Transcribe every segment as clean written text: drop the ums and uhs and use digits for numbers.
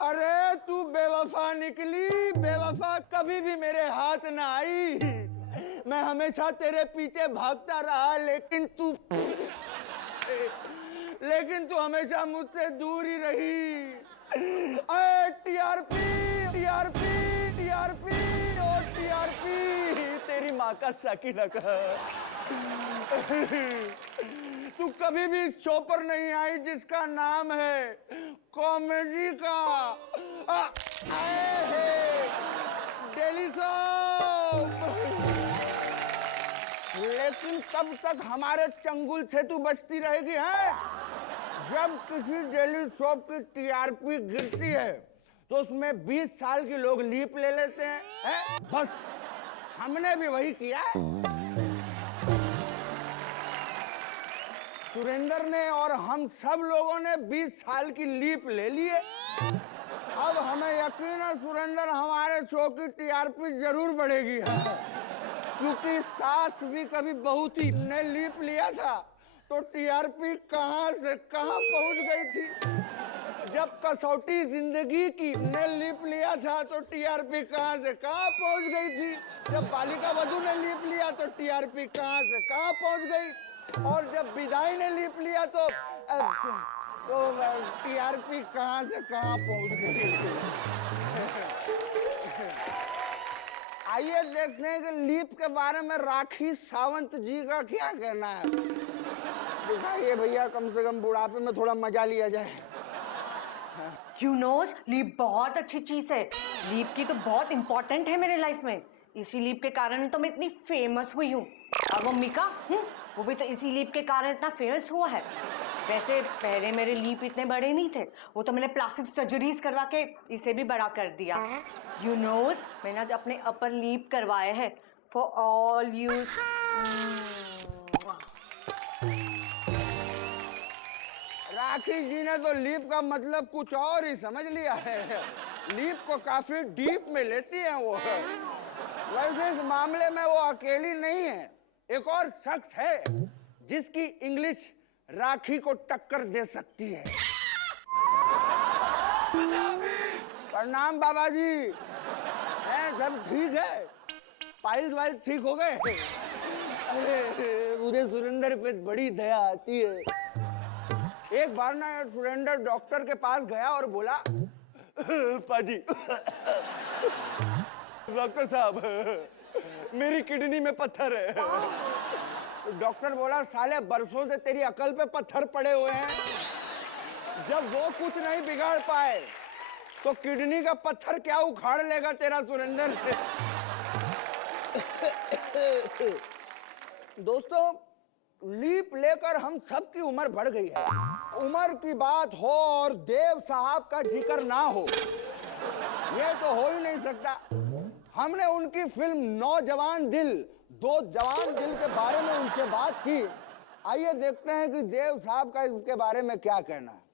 अरे तू बेवफा निकली, बेवफा कभी भी मेरे हाथ ना आई। मैं हमेशा तेरे पीछे भागता रहा, लेकिन तू हमेशा मुझसे दूर ही रही। टीआरपी टीआरपी टीआरपी और टीआरपी, तेरी माँ का सकीना का। तू कभी भी इस शो पर नहीं आई जिसका नाम है कॉमेडी का डेली सोप। लेकिन कब तक हमारे चंगुल से तू बचती रहेगी है? जब किसी डेली सोप की टीआरपी गिरती है तो उसमें 20 साल के लोग लीप ले लेते हैं, है? बस हमने भी वही किया है। सुरेंद्र ने और हम सब लोगों ने 20 साल की लीप ले लिए। अब हमें यकीन है सुरेंद्र, हमारे शो की टीआरपी जरूर बढ़ेगी, क्योंकि सास भी कभी बहू थी ने लीप लिया था तो टीआरपी कहां से कहां पहुंच गई थी। जब कसौटी जिंदगी की ने लीप लिया था तो टीआरपी कहां से कहां पहुंच गई थी। जब बालिका वधू ने लीप लिया तो टीआरपी कहां से कहां पहुंच गई। और जब विदाई ने लीप लिया तो टीआरपी कहां से कहां पहुंच गई। आइए देखते हैं कि लीप के बारे में राखी सावंत जी का क्या कहना है। दिखाइए भैया, कम से कम बुढ़ापे में थोड़ा मजा लिया जाए। You knows, लीप बहुत अच्छी चीज है। लीप की तो बहुत इम्पोर्टेंट है मेरे लाइफ में। इसी लीप के कारण तो मैं इतनी फेमस हुई हूँ। और वो मिका, वो भी तो इसी लीप के कारण इतना फेमस हुआ है। वैसे पहले मेरे लीप इतने बड़े नहीं थे, वो तो मैंने प्लास्टिक सर्जरीज करवा के इसे भी बड़ा कर दिया। You knows, मैंने आज अपने अपर लीप करवाए हैं फॉर ऑल यूज। राखी जी ने तो लीप का मतलब कुछ और ही समझ लिया है। लीप को काफी डीप में लेती है वो। वैसे इस मामले में वो अकेली नहीं है, एक और शख्स है जिसकी इंग्लिश राखी को टक्कर दे सकती है। प्रणाम बाबा जी। सब ठीक है? पाइल्स वाइल्स ठीक हो गए? अरे मुझे सुरेंद्र पे बड़ी दया आती है। एक बार ना सुरेंद्र डॉक्टर के पास गया और बोला, पाजी डॉक्टर साहब मेरी किडनी में पत्थर है। डॉक्टर बोला, साले बरसों से तेरी अकल पे पत्थर पड़े हुए हैं, जब वो कुछ नहीं बिगाड़ पाए तो किडनी का पत्थर क्या उखाड़ लेगा तेरा सुरेंद्र। दोस्तों, लीप लेकर हम सबकी उम्र बढ़ गई है। उम्र की बात हो और देव साहब का जिक्र ना हो, ये तो हो ही नहीं सकता। हमने उनकी फिल्म नौजवान दिल, दो जवान दिल के बारे में उनसे बात की। आइए देखते हैं कि देव साहब का इसके बारे में क्या कहना है।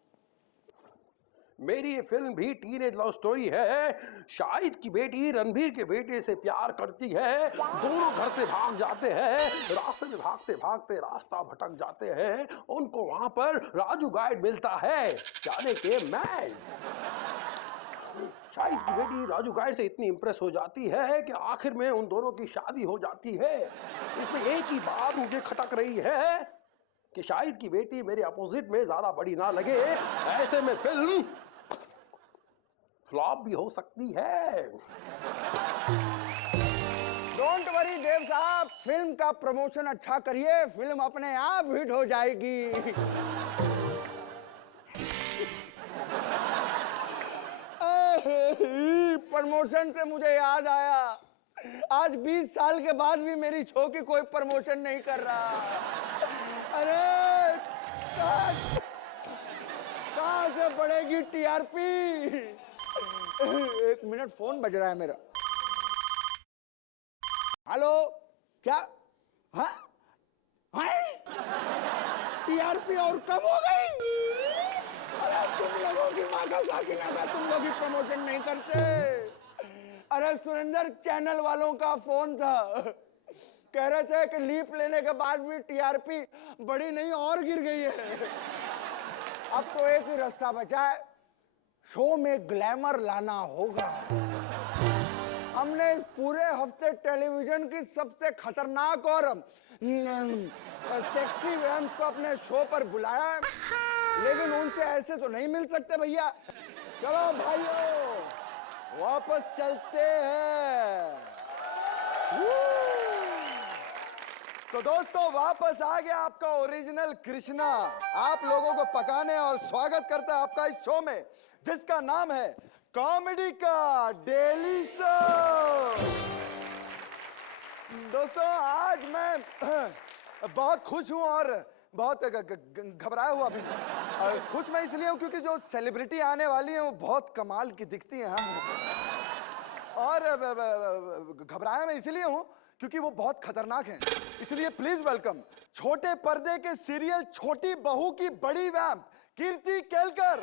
मेरी ये फिल्म भी टीनेज लव स्टोरी है। शाहिद की बेटी रणबीर के बेटे से प्यार करती है। दोनों घर से भाग जाते हैं। रास्ते में भागते भागते रास्ता भटक जाते हैं। उनको वहां पर राजू गाइड मिलता है, जाने के मैन। शाहिद की बेटी राजू गाइड से इतनी इंप्रेस हो जाती है कि आखिर में उन दोनों की शादी हो जाती है। इसमें एक ही बात मुझे खटक रही है कि शाहिद की बेटी मेरे अपोजिट में ज्यादा बड़ी ना लगे। ऐसे में फिल्म फ्लॉप भी हो सकती है। डोंट वरी देव साहब, फिल्म का प्रमोशन अच्छा करिए, फिल्म अपने आप हिट हो जाएगी। प्रमोशन से मुझे याद आया, आज 20 साल के बाद भी मेरी शो की कोई प्रमोशन नहीं कर रहा। अरे कहां से बढ़ेगी टीआरपी? एक मिनट, फोन बज रहा है मेरा। हेलो, क्या? हाँ टीआरपी और कम हो गई? अरे तुम लोगों की माँ का साकिना था, तुम लोग ही प्रमोशन नहीं करते। अरे सुरेंद्र, चैनल वालों का फोन था, कह रहे थे कि लीप लेने के बाद भी टीआरपी बड़ी नहीं और गिर गई है। अब तो एक ही रास्ता बचा है, शो में ग्लैमर लाना होगा। हमने इस पूरे हफ्ते टेलीविजन की सबसे खतरनाक और सेक्सी वैम्स को अपने शो पर बुलाया है, लेकिन उनसे ऐसे तो नहीं मिल सकते भैया। चलो भाइयों, वापस चलते हैं। तो दोस्तों, वापस आ गया आपका ओरिजिनल कृष्णा, आप लोगों को पकाने, और स्वागत करता है आपका इस शो में जिसका नाम है कॉमेडी का डेली शो। दोस्तों, आज मैं बहुत खुश हूं और बहुत घबराया हुआ भी। खुश मैं इसलिए हूं क्योंकि जो सेलिब्रिटी आने वाली है वो बहुत कमाल की दिखती है, और घबराया मैं इसलिए हूं क्योंकि वो बहुत खतरनाक हैं। इसलिए प्लीज वेलकम छोटे पर्दे के सीरियल छोटी बहू की बड़ी वैम्प कीर्ति केलकर।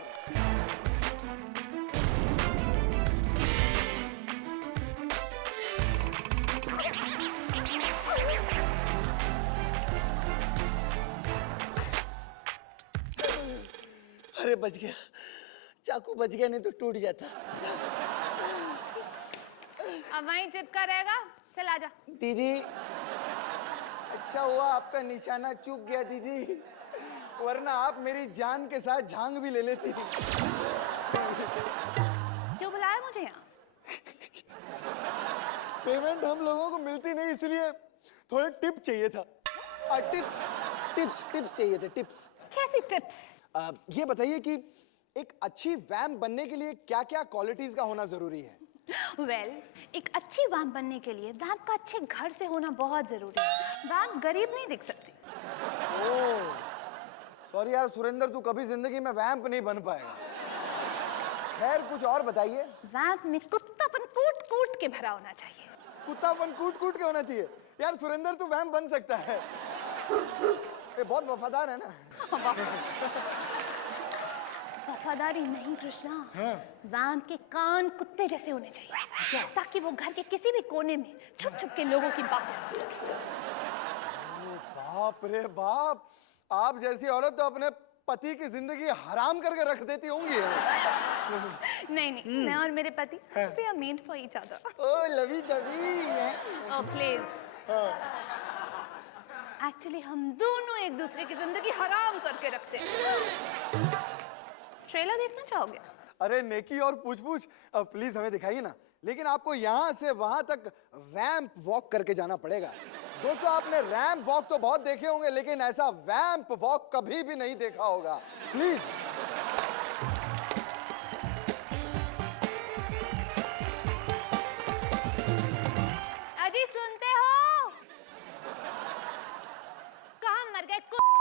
अरे बच गया, चाकू बच गया, नहीं तो टूट जाता। अब वहीं चिपका रहेगा, चल आजा। दीदी, अच्छा हुआ आपका निशाना चूक गया दीदी, वरना आप मेरी जान के साथ झांग भी ले लेती। क्यों बुलाया मुझे यहाँ? पेमेंट हम लोगों को मिलती नहीं, इसलिए थोड़े टिप चाहिए था। टिप्स टिप्स टिप्स चाहिए थे, टिप्स। कैसी टिप्स? ये बताइए कि एक अच्छी वैम्प बनने के लिए क्या क्या क्वालिटीज का होना जरूरी है? वेल, एक अच्छी वैम्प बनने के लिए वैम्प का अच्छे घर से होना बहुत जरूरी है। वैम्प गरीब नहीं दिख सकती। सॉरी यार सुरेंद्र, तू कभी जिंदगी में वैम्प नहीं बन पाएगा। खैर, कुछ और बताइए। वैम्प में कुत्तापन कूट कूट के भरा होना चाहिए। कुत्तापन कूट कूट के होना चाहिए? यार सुरेंद्र, तू वैम्प बन सकता है, ये बहुत वफादार है ना। वफादारी नहीं कृष्णा, वैम्प के कान कुत्ते जैसे होने चाहिए, ताकि वो घर के किसी भी कोने में छुप छुप के लोगों की बातें सुन सके। बाप रे बाप, आप जैसी औरत तो अपने पति की जिंदगी हराम करके रख देती होंगी। नहीं नहीं, मैं और मेरे पति we are made for each other. Oh lovey dovey. Oh please. Actually हम दोनों एक दूसरे की जिंदगी हराम करके रखते हैं। ट्रेलर देखना चाहोगे? अरे नेकी और पूछ पूछ, प्लीज हमें दिखाइए ना, लेकिन आपको यहाँ से वहां तक वैम्प वॉक करके जाना पड़ेगा। दोस्तों, आपने रैम्प वॉक तो बहुत देखे होंगे, लेकिन ऐसा वैम्प वॉक कभी भी नहीं देखा होगा। प्लीज। अजी सुनते हो? कहाँ मर गए कुत्ते?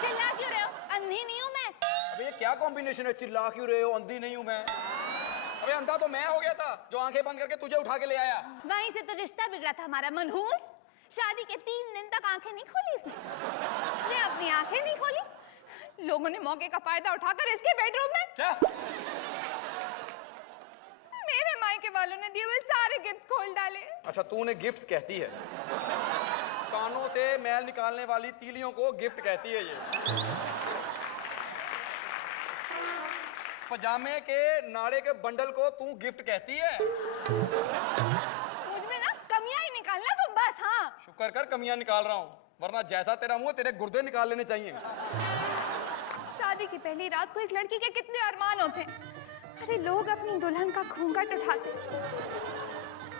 चिल्ला क्यों रहे हो? अंधी नहीं हूँ मैं। अबे ये क्या कॉम्बिनेशन है, चिल्ला क्यों रहे हो, अंधी नहीं हूं मैं। अबे अंधा तो मैं हो गया था जो आंखें बंद करके तुझे उठा के ले आया। वहीं से तो रिश्ता बिगड़ा था हमारा मनहूस। शादी के 3 दिन तक आंखें नहीं खोली इसने अपनी आंखें नहीं खोली। लोगों ने मौके का फायदा उठाकर इसके बेडरूम में क्या? मेरे मायके वालों ने दिए हुए सारे गिफ्ट्स खोल डाले। अच्छा, तूने गिफ्ट्स कहती है? कानों से मैल निकालने वाली तीलियों को गिफ्ट कहती है ये। पजामे के नाड़े के बंडल को तू गिफ्ट कहती है? मुझ में ना कमियां ही निकालना तुम बस। हाँ, शुक्र कर कमियां निकाल रहा हूँ, वरना जैसा तेरा मुंह तेरे गुर्दे निकाल लेने चाहिए। शादी की पहली रात को एक लड़की के कितने अरमान होते हैं। अरे लोग अपनी दुल्हन का घूंघट उठाते,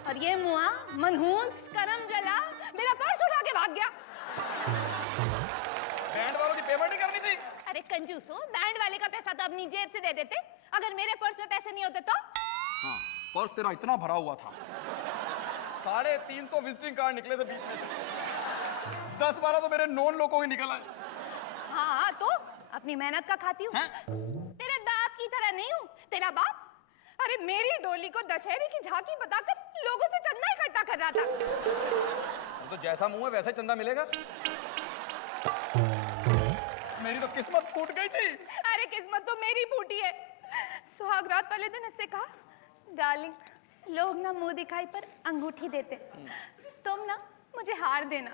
और ये मुआ मनहूस करम जला मेरा पर्स उठा के भाग गया। बैंड वालों की पेमेंट नहीं करनी थी? अरे कंजूसो, बैंड वाले का पैसा तो अपनी जेब से दे देते, अगर मेरे पर्स में पैसे नहीं होते तो। हाँ, पर्स तेरा इतना भरा हुआ था, 350 विजिटिंग कार्ड निकले थे बीच में से, 10-12 तो मेरे नॉन लोगों के निकल आए। हाँ तो अपनी मेहनत का खाती हूँ। तेरे बाप की तरह नहीं हूँ। तेरा बाप अरे मेरी डोली को दशहरे की झांकी बताकर लोगों से चंदा इकट्ठा कर रहा था। तो जैसा मुंह है वैसा ही चंदा मिलेगा। मेरी तो किस्मत फूट गई थी। अरे किस्मत तो मेरी फूटी है। सुहाग रात वाले दिन इससे कहा, डार्लिंग लोग ना मुंह दिखाई पर अंगूठी देते, तुम ना हार देना।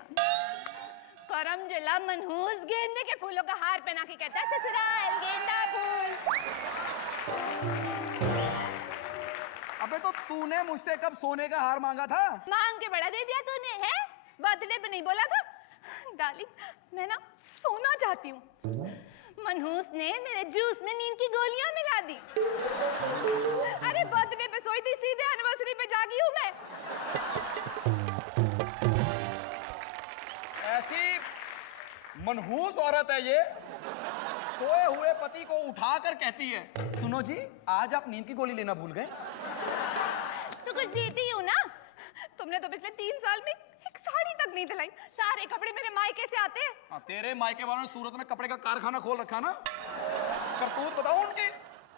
करम जला मनहूस गेंदे के फूलों का हार पहना के कहता है ससुराल गेंदा फूल। अबे तो तूने मुझसे कब सोने का हार मांगा था? मांग के बड़ा दे दिया तूने, है? बर्थडे पे नहीं बोला था? डार्लिंग मैं ना सोना चाहती हूँ। मनहूस ने मेरे जूस में नींद की गोलियां मिला दी। अरे बर्थडे पे सोई थी, सीधे एनिवर्सरी पे जागी हूँ मैं। ऐसी मनहूस औरत है ये, सोए हुए पति को उठाकर कहती है सुनो जी आज आप नींद की गोली लेना भूल गए। तो कुछ देती हूँ ना। तुमने तो पिछले 3 साल में एक साड़ी तक नहीं दिलाई। सारे कपड़े मेरे मायके से आते हैं। हाँ, तेरे मायके वालों ने सूरत में कपड़े का कारखाना खोल रखा ना। करतूत बताओ उनकी।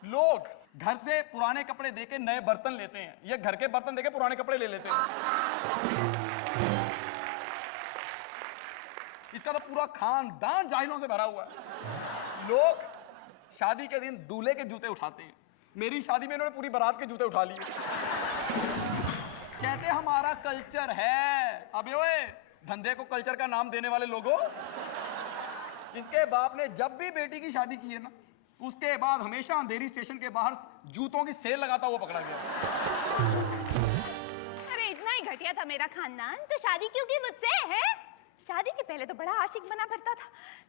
लोग घर से पुराने कपड़े देके नए बर्तन लेते हैं, ये घर के बर्तन देके पुराने कपड़े ले लेते हैं। इसका तो पूरा खानदान जाहिलों से भरा हुआ है। लोग शादी के दिन दूल्हे के जूते उठाते हैं, मेरी शादी में इन्होंने पूरी बारात के जूते उठा लिए। कहते हमारा कल्चर है। अबे ओए धंधे को कल्चर का नाम देने वाले लोगों, इसके बाप ने जब भी बेटी की शादी की है ना, उसके बाद हमेशा अंधेरी स्टेशन के बाहर जूतों की सेल लगाता हुआ पकड़ा गया। अरे इतना ही घटिया था मेरा खानदान तो शादी क्यों की मुझसे, है? शादी के पहले तो बड़ा आशिक बना फिरता था।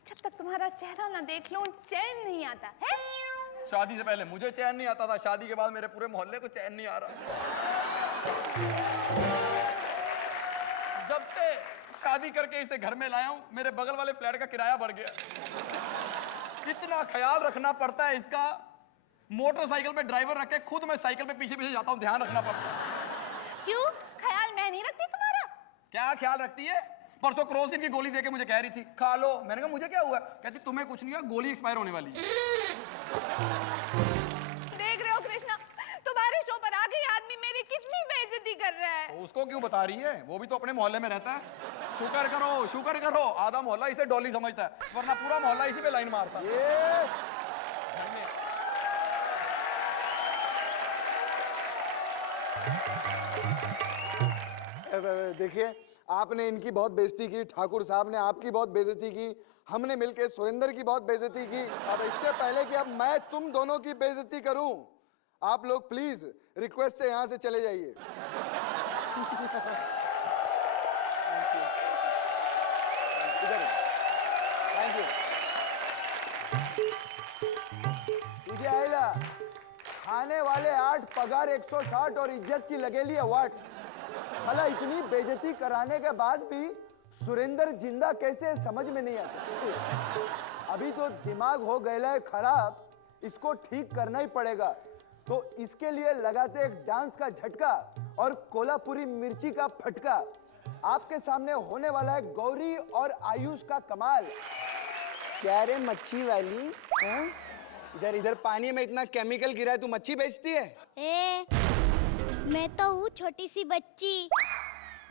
जब तक तुम्हारा चेहरा ना देख लूं चैन नहीं आता है। शादी से पहले मुझे चैन नहीं आता था, शादी के बाद मेरे पूरे मोहल्ले को चैन नहीं आ रहा। जब से शादी करके इसे घर में लाया हूं, मेरे बगल वाले फ्लैट का किराया बढ़ गया। कितना ख्याल रखना पड़ता है इसका। मोटरसाइकिल पे ड्राइवर रख के खुद मैं साइकिल पे पीछे पीछे जाता हूं, ध्यान रखना पड़ता है। क्यों? ख्याल मैं नहीं रखती तुम्हारा? क्या ख्याल रखती है? परसों क्रोसिन की गोली देके मुझे कह रही थी खा लो। मैंने कहा मुझे क्या हुआ? कहती तुम्हें कुछ नहीं हुआ, गोली एक्सपायर होने वाली है। देख रहे हो कृष्णा, तुम्हारे शो पर आ गई आदमी मेरी कितनी बेइज्जती कर रहा है। तो उसको क्यों बता रही है? वो भी तो अपने मोहल्ले में रहता है। शुक्र करो, शुक्र करो, आधा मोहल्ला इसे डॉली समझता है, वरना पूरा मोहल्ला इसी पे लाइन मारता है। देखिए आपने इनकी बहुत बेइज्जती की, ठाकुर साहब ने आपकी बहुत बेइज्जती की, हमने मिलके सुरेंद्र की बहुत बेइज्जती की। अब इससे पहले कि अब मैं तुम दोनों की बेइज्जती करूं, आप लोग प्लीज रिक्वेस्ट से यहां से चले जाइए। Thank you. तुझे आइला खाने वाले 8, पगार 160 और इज्जत की लगेली है वाट। भला इतनी बेइज्जती कराने के बाद भी सुरेंद्र जिंदा कैसे समझ में नहीं आता। अभी तो दिमाग हो गया है खराब, इसको ठीक करना ही पड़ेगा। तो इसके लिए लगाते एक डांस का झटका और कोल्हापुरी मिर्ची का फटका। आपके सामने होने वाला है गौरी और आयुष का कमाल। क्या रे मच्छी वाली, इधर इधर पानी में इतना केमिकल गिरा है, तू मच्छी बेचती है? मैं तो हूँ छोटी सी बच्ची,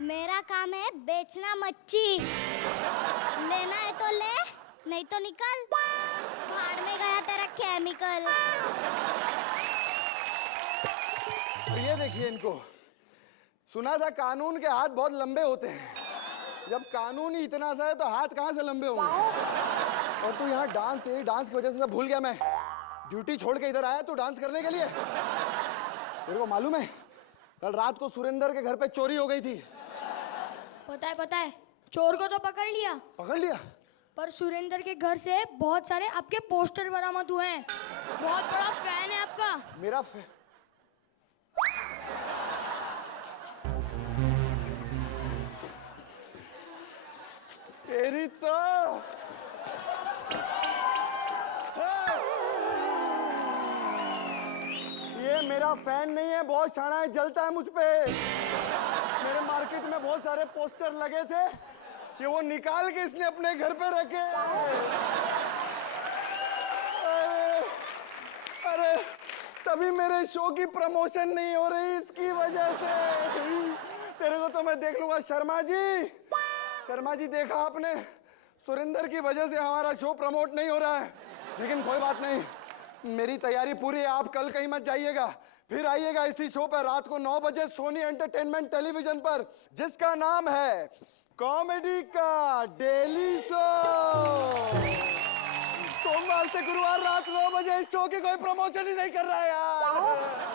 मेरा काम है बेचना मच्छी। लेना है तो ले, नहीं तो निकल। भाड़ में गया तेरा केमिकल। और ये देखिए इनको, सुना था कानून के हाथ बहुत लंबे होते हैं। जब कानून ही इतना सा है तो हाथ कहाँ से लंबे होंगे? और तू यहाँ डांस, तेरी डांस की वजह से सब भूल गया मैं। ड्यूटी छोड़ के इधर आया तू डांस करने के लिए। तेरे को मालूम है कल रात को सुरेंद्र के घर पे चोरी हो गई थी? पता है, चोर को तो पकड़ लिया। पकड़ लिया? पर सुरेंद्र के घर से बहुत सारे आपके पोस्टर बरामद हुए हैं। बहुत बड़ा फैन है आपका। मेरा तेरी तो ये मेरा फैन नहीं है, बहुत शाना है, जलता है मुझ पे। मेरे मार्केट में बहुत सारे पोस्टर लगे थे, ये वो निकाल के इसने अपने घर पे रखे। अरे तभी मेरे शो की प्रमोशन नहीं हो रही इसकी वजह से। तेरे को तो मैं देख लूंगा। शर्मा जी देखा आपने, सुरेंद्र की वजह से हमारा शो प्रमोट नहीं हो रहा है। लेकिन कोई बात नहीं, मेरी तैयारी पूरी है। आप कल कहीं मत जाइएगा, फिर आइएगा इसी शो पर रात को 9 बजे सोनी एंटरटेनमेंट टेलीविजन पर, जिसका नाम है कॉमेडी का डेली शो। सोमवार से गुरुवार रात 9 बजे इस शो की कोई प्रमोशन ही नहीं कर रहा है यार।